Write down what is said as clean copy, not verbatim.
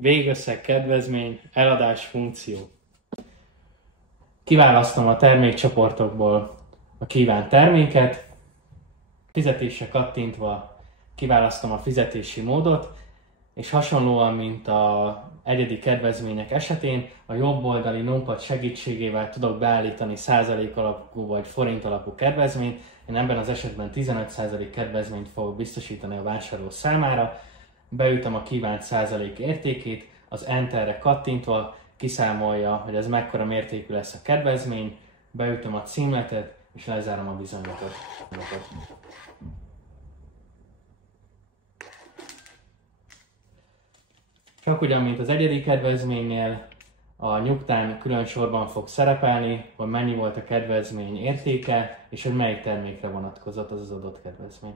Végösszeg, kedvezmény, eladás, funkció. Kiválasztom a termékcsoportokból a kívánt terméket, fizetésre kattintva kiválasztom a fizetési módot, és hasonlóan, mint az egyedi kedvezmények esetén, a jobb oldali numpad segítségével tudok beállítani százalék alapú vagy forint alapú kedvezményt. Én ebben az esetben 15% kedvezményt fogok biztosítani a vásárló számára. Beütöm a kívánt százalék értékét, az Enterre kattintva kiszámolja, hogy ez mekkora mértékű lesz a kedvezmény, beütöm a címletet és lezárom a bizonylatot. Csak ugyan, mint az egyedi kedvezménynél, a nyugtán külön sorban fog szerepelni, hogy mennyi volt a kedvezmény értéke, és hogy melyik termékre vonatkozott az adott kedvezmény.